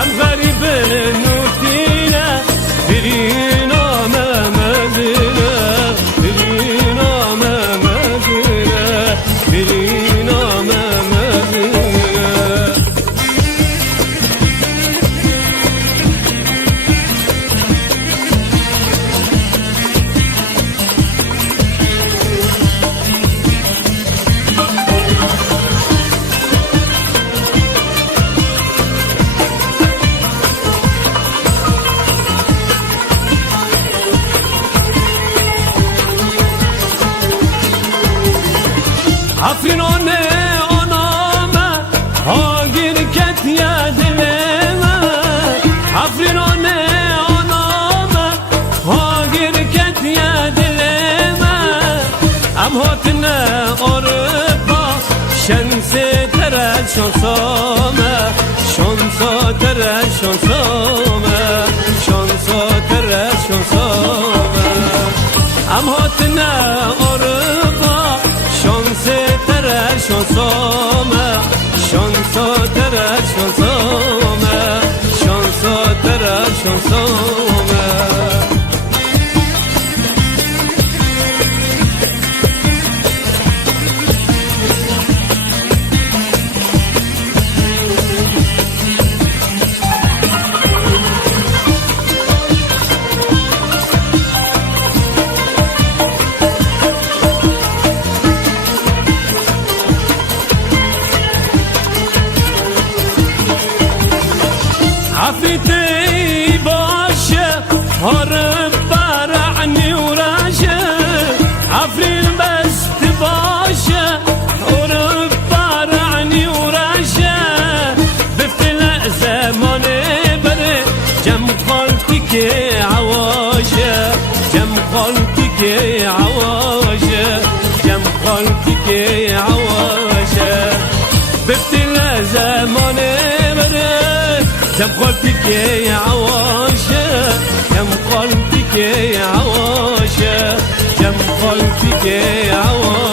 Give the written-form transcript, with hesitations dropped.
ام غریب نوتینه برینا ممدینه برینا ممدینه برینا ممدینه Afrinone aname hagir ket ya dileme Afrinone aname hagir ket ya dileme Am hotne orpa şense tere şansame Şansa tere şansame Şansa tere şansame Am hotne orpa şanse tere şansame Şansa tere şansame Şansa tere şansame عفيتي باشا هرب برعني وراشا عفرين بس تباشا هرب برعني وراشا بفتلا زماني بري جم خالتك عواشا جم خالتك عواشا جم خالتك عواشا بفتلا زماني بري جم قلبك يا عواشة جم قلبك يا عواشة جم قلبك يا عواشة